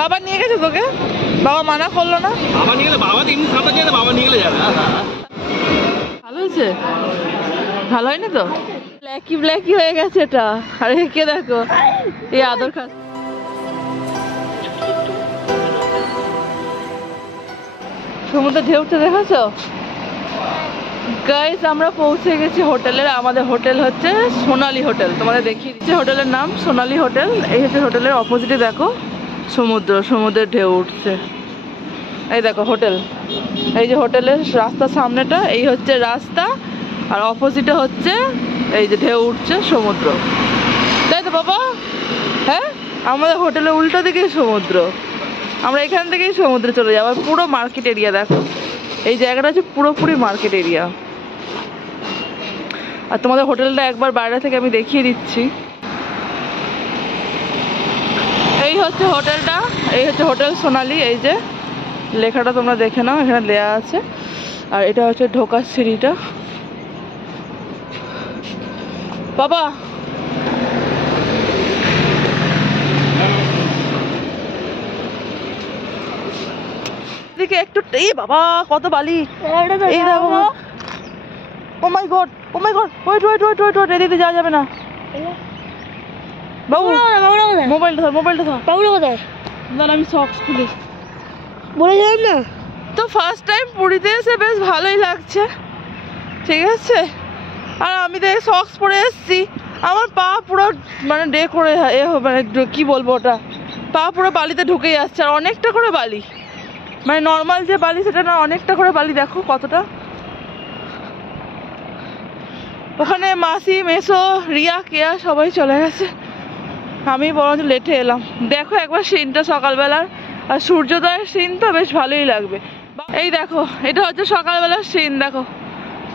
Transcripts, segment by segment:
বাবা নিয়ে গেছে তোকে? বাবা মানা করলো না? বাবা নিয়ে গেলে, বাবা তো এমনি সাঁতার জানে, বাবা নিয়ে গেলে যাবে। ভালো হয়েছে? ভালো হয়নি তো? ব্ল্যাকি ব্ল্যাকি হয়ে গেছে এটা। আরে কে দেখো, এই আদর খা। সমুদ্রে ঢেউ উঠতে দেখেছো গাইস? আমরা পৌঁছে গেছি হোটেলের। আমাদের হোটেল হচ্ছে সোনালী হোটেল। তোমাদের দেখিয়ে দিচ্ছি হোটেলের নাম, সোনালী হোটেল। এই হচ্ছে হোটেলের অপোজিটে, দেখো সমুদ্র, সমুদ্রের ঢেউ উঠছে। এই দেখো হোটেল, এই যে হোটেলের রাস্তার সামনেটা, এই হচ্ছে রাস্তা, আর অপোজিটে হচ্ছে এই যে ঢেউ উঠছে, সমুদ্র। তাই তো বাবা? হ্যাঁ, আমাদের হোটেলের উল্টো দিকেই সমুদ্র। আমরা এখান থেকেই সমুদ্রে চলে যাবো। পুরো মার্কেট এরিয়া দেখো, এই জায়গাটা হচ্ছে পুরোপুরি মার্কেট এরিয়া। আর তোমাদের হোটেলটা একবার বাইরে থেকে আমি দেখিয়ে দিচ্ছি। এই হচ্ছে হোটেলটা, এই হচ্ছে হোটেল সোনালী। এই যে লেখাটা তোমরা দেখে নাও, এখানে দেয়া আছে। আর এটা হচ্ছে ঢোকার সিঁড়িটা। বাবা এদিকে একটু, এই বাবা কত বালি! এই দেখো, oh my god, oh my god, wait wait wait wait wait, এদিকে যাওয়া যাবে না। বাবু মোবাইলটা ধর, মোবাইলটা ধর। বাবুরা কোথায়? না আমি সক্স খুলি বলে যাবেন না তো। ফার্স্ট টাইম পুরীতে এসে বেশ ভালোই লাগছে, ঠিক আছে। আর আমি তো সক্স পরে এসেছি, আমার পা পুরো মানে ডে করে মানে কি বলবো ওটা, পা পুরো বালিতে ঢুকে যাচ্ছে। আর অনেকটা করে বালি, মানে নর্মাল যে বালি সেটা না, অনেকটা করে বালি। দেখো কতটা। ওখানে মাসি, মেসো, রিয়া, কেয়া সবাই চলে গেছে, আমি বরঞ্চ লেটে এলাম। দেখো একবার সিনটা সকালবেলার, আর সূর্যোদয়ের সিন তো বেশ ভালোই লাগবে। এই দেখো এটা হচ্ছে সকালবেলার সিন, দেখো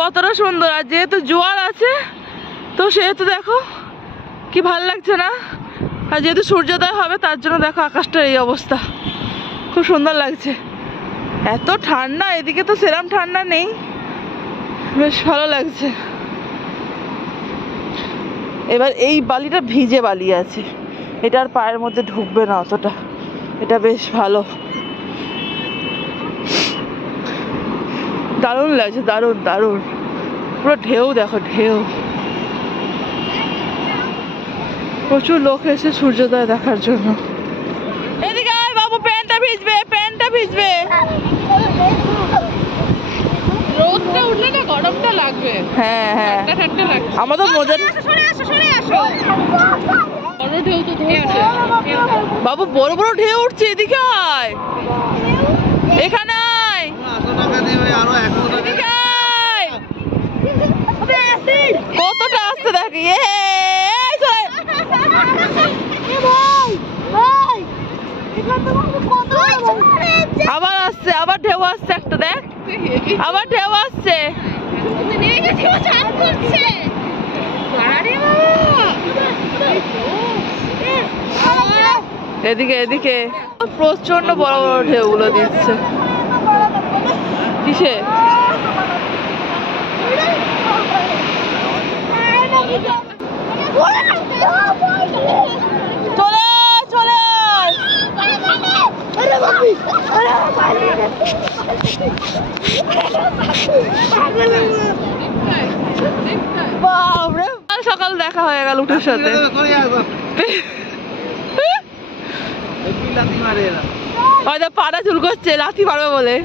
কতটা সুন্দর। আর যেহেতু জোয়ার আছে তো সেহেতু দেখো কি ভালো লাগছে না। আর যেহেতু সূর্যোদয় হবে তার জন্য দেখো আকাশটার এই অবস্থা, খুব সুন্দর লাগছে। এত ঠান্ডা, এদিকে তো সেরকম ঠান্ডা নেই, বেশ ভালো লাগছে। এবার এই বালিটা ভিজে বালি আছে, এটা আর পায়ের মধ্যে ঢুকবে না অতটা, এটা বেশ ভালো। দারুণ লাগছে, দারুণ দারুণ। পুরো ঢেউ দেখো, ঢেউ। প্রচুর লোক এসে সূর্যোদয় দেখার জন্য। এদিকে আয় বাবু, প্যান্টটা ভিজবে, প্যান্টটা ভিজবে। রোদটা উঠলে না গরমটা লাগবে। হ্যাঁ হ্যাঁ, আমার তো মজা। বড় ঢেউ তো ধরছে বাবু, বড় বড় ঢেউ উঠছে। এদিকে আয়, এখানে আয়, এদিকে আয়। কতটা আসতে দেখি, আবার আসছে, আবার ঢেউ আসছে একটা, দেখ আবার ঢেউ আসছে। এদিকে এদিকে প্রচন্ড বড় বড় ঢেউ গুলো দিচ্ছে। কিসে? চলে চলে বাবরে, সকাল দেখা হয়ে গেল উঠের সাথে। হয়তো পাটা চুল করছে, লাথি মারবে বলে।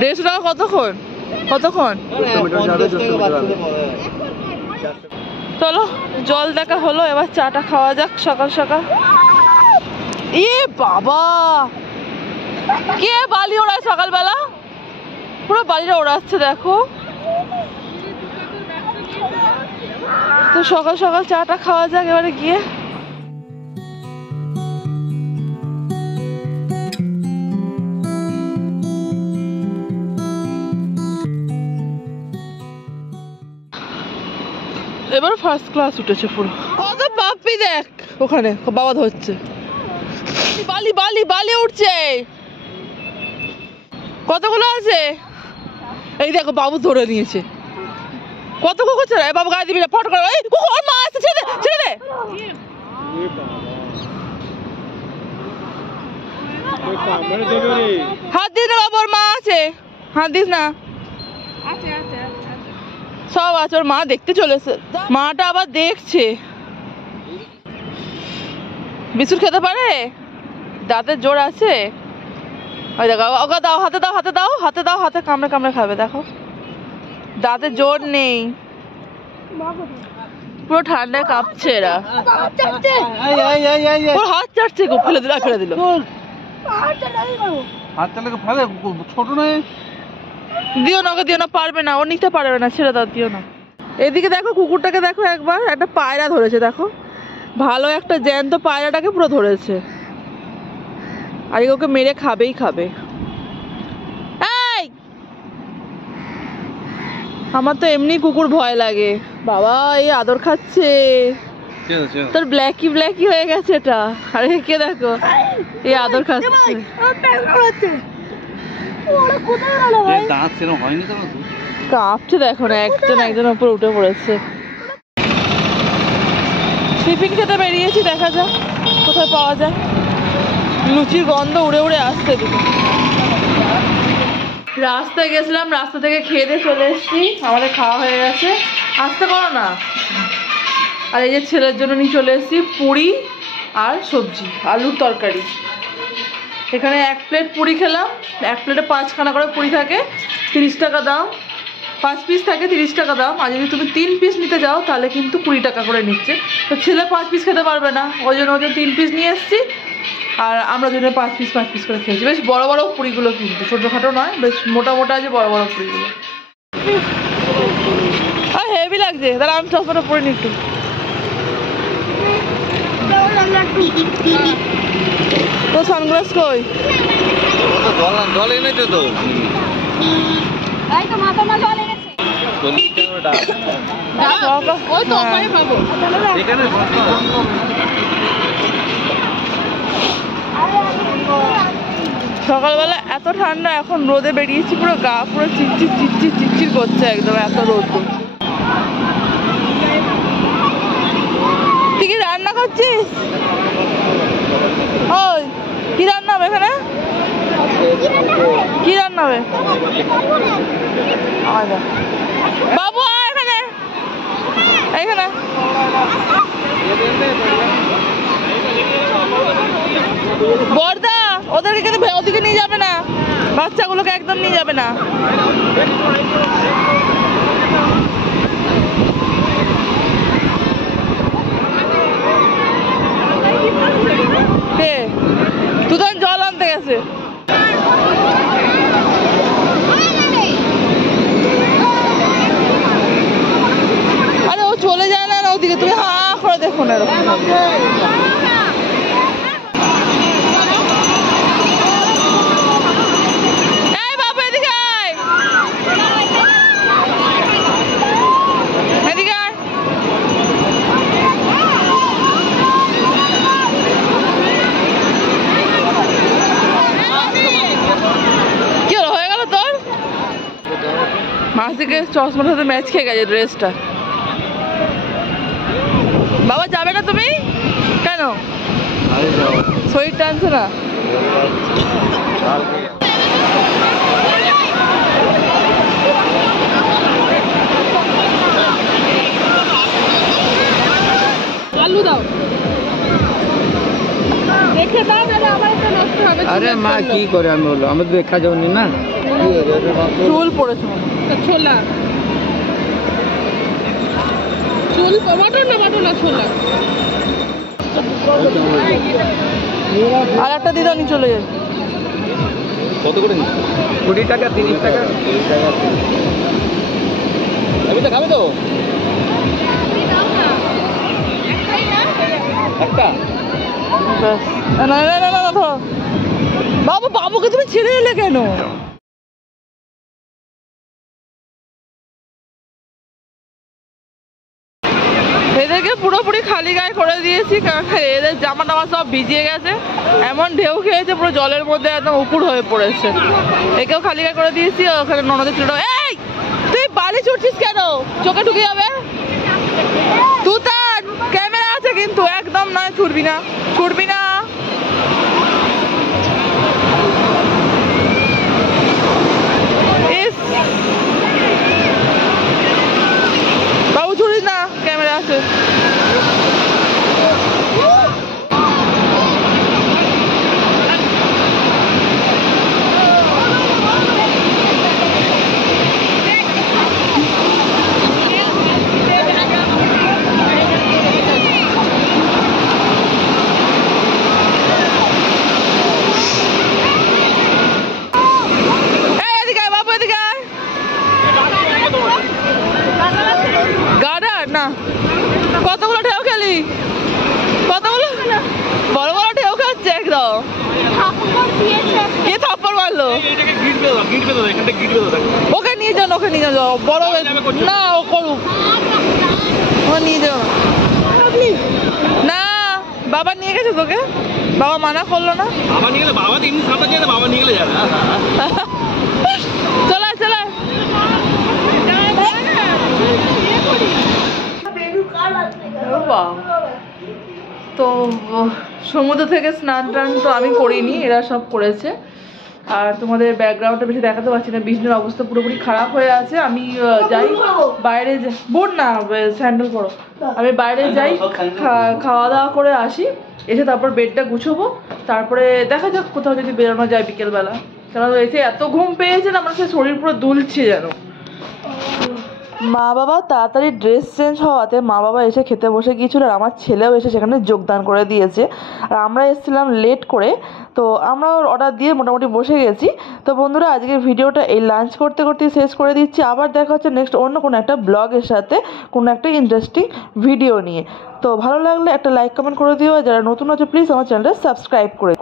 150 টাকা কতক্ষণ? কতক্ষণ? চলো জল দেখা হলো, এবার চাটা খাওয়া যাক সকাল সকাল। এ বাবা, কে বালি ওড়ায় সকালবেলা? পুরো বালিটা ওড়াচ্ছে দেখো। তো সকাল সকাল চাটা খাওয়া যাক এবারে গিয়ে। এবার ফার্স্ট ক্লাস উঠেছে পুরো। কত পাপ্পি দেখ ওখানে, বাবা ধরছে। বালি বালি বালি উঠছে, কতগুলো আছে? এই দেখো বাবু ধরে নিয়েছে। কত কুকুর ছেড়ে বাবু গায়ে দিবি না ফটো করে এই কুকুর মা আসছে ছেড়ে দে ছেড়ে দে হাত দিস না বাবু ওর মা আছে হাত দিস না সব আছে ওর মা দেখতে চলেছে মাটা আবার দেখছে বিস্কুট খেতে পারে দাঁতের জোর আছে ওই দেখো ওকে দাও হাতে দাও হাতে দাও হাতে দাও হাতে কামড়ে কামড়ে খাবে দেখো দাঁতের জোর নেই পুরো ঠান্ডায় কাঁপছে এরা ওর হাত চাটছে গো ফেলে দিল ফেলে দিল হাত চালাকে ফেলে ছোট নয় দিও না ওকে দিও না পারবে না ও নিতে পারবে না ছেড়ে দাও দিও না এদিকে দেখো কুকুরটাকে দেখো একবার একটা পায়রা ধরেছে দেখো ভালো একটা জ্যান্ত পায়রাটাকে পুরো ধরেছে আর ওকে মেরে খাবেই খাবে এই আমার তো এমনি কুকুর ভয় লাগে বাবা এই আদর খাচ্ছে তোর ব্ল্যাকি ব্ল্যাকি হয়ে গেছে এটা আরে কে দেখো এই আদর খাচ্ছে দাঁত সেরকম হয়নি তো কাঁপছে দেখো না একজনের উপর উঠে পড়েছে টিফিন খেতে বেরিয়েছি দেখা যাক কোথায় পাওয়া যায় লুচির গন্ধ উড়ে উড়ে আসছে দিকে রাস্তায় গেছিলাম রাস্তা থেকে খেয়ে দিয়ে চলে এসেছি আমাদের খাওয়া হয়ে গেছে আসতে পারো না আর এই যে ছেলের জন্য নিয়ে চলে এসেছি পুরি আর সবজি আলুর তরকারি এখানে 1 প্লেট পুরি খেলাম 1 প্লেটে 5খানা করে পুরি থাকে 30 টাকা দাম 5 পিস থাকে 30 টাকা দাম আর যদি তুমি 3 পিস নিতে যাও তাহলে কিন্তু 20 টাকা করে নিচ্ছে তো ছেলে 5 পিস খেতে পারবে না ওই জন্য 3 পিস নিয়ে এসেছি আর আমরা দুজনে 5 পিস করে খেয়েছি বেশ বড় বড় পুরিগুলো কিন্তু ছোটোখাটো নয় বেশ মোটা মোটা আছে বড় বড় পুরিগুলো আর হেভি লাগছে তাহলে আমি চশমাটা পরে নি একটু তো সানগ্লাস কই জল এনেছে তো সকালবেলা এত ঠান্ডা এখন রোদে বেরিয়েছি পুরো গা পুরো চিটচিট চিটচিট চিটচিট করছে একদম এত রোদ তুই কি রান্না করছিস ওই কি রান্না হবে এখানে কি রান্না হবে বাবু এখানে এখানে বর্দা ওদেরকে কিন্তু ওদিকে নিয়ে যাবে না বাচ্চাগুলোকে একদম নিয়ে যাবে না কে তুই জল আনতে গেছে আরে ও চলে যায় না ওদিকে তুমি হা করে দেখো না এরকম মাসিকে চশমার সাথে ম্যাচ খেয়ে গেছে ড্রেসটা বাবা যাবে না তুমি কেন শরীর টানছে না আলু দাও দেখে দাও তাহলে আমার এটা নষ্ট হবে আরে মা কি করে আমি বললো আমি তো দেখা যাওনি না চুল পড়েছে ছোলা চুল টমেটো না ছোলা আর একটা দিদানি চলে যায় কত করে 20 টাকা 30 টাকা আমি তো খাবে তো একটা না বাবুকে তুমি ছেড়ে এলে কেন এদেরকে পুরোপুরি খালি গায়ে করে দিয়েছি কারণ এদের জামা টামা সব ভিজিয়ে গেছে এমন ঢেউ খেয়েছে পুরো জলের মধ্যে একদম উপুড় হয়ে পড়েছে একেও খালি গায়ে করে দিয়েছি ওখানে ননদের ছিল এই তুই বালি ছুটছিস কেন চোখে ঢুকে যাবে। তুই তার ক্যামেরা আছে কিন্তু একদম নয়, ছুটবি না, ছুটবি না। ইস, বাবু ছুটিস না, ক্যামেরা আছে। না কতগুলো ঢেউ খেলি, কতগুলো বড় বড় ঢেউ খাচ্ছে একদম। কে থাপ্পড় মারলো? ওকে নিয়ে যান, ওকে নিয়ে যাও, বড় না ও করুক, ওকে নিয়ে যাও না। বাবা নিয়ে গেছে তোকে, বাবা মানা করলো না। বাবা নিয়ে গেলে, বাবা তো এমনি সাঁতার জানে, বাবা নিয়ে গেলে যাবে। চলে চলে। তো সমুদ্র থেকে স্নান টান তো আমি করিনি, এরা সব করেছে। আর তোমাদের ব্যাকগ্রাউন্ডটা বেশি দেখাতে পারছি না, বিষ্ণুর অবস্থা পুরোপুরি খারাপ হয়ে আছে। আমি যাই বাইরে, বোট না স্যান্ডেল করো, আমি বাইরে যাই, খাওয়া দাওয়া করে আসি, এসে তারপর বেডটা গুছোবো, তারপরে দেখা যাক কোথাও যদি বেরোনো যায় বিকেলবেলা। কারণ এসে এত ঘুম পেয়েছে না, আমার সে শরীর পুরো দুলছে যেন। মা বাবা তাড়াতাড়ি ড্রেস চেঞ্জ হওয়াতে মা বাবা এসে খেতে বসে গিয়েছিল, আর আমার ছেলেও এসে সেখানে যোগদান করে দিয়েছে। আর আমরা এসেছিলাম লেট করে, তো আমরাও অর্ডার দিয়ে মোটামুটি বসে গেছি। তো বন্ধুরা, আজকের ভিডিওটা এই লাঞ্চ করতে করতে শেষ করে দিচ্ছি। আবার দেখা হচ্ছে নেক্সট অন্য কোনো একটা ব্লগের সাথে, কোনো একটা ইন্টারেস্টিং ভিডিও নিয়ে। তো ভালো লাগলে একটা লাইক কমেন্ট করে দিও, আর যারা নতুন আছে প্লিজ আমার চ্যানেলটা সাবস্ক্রাইব করে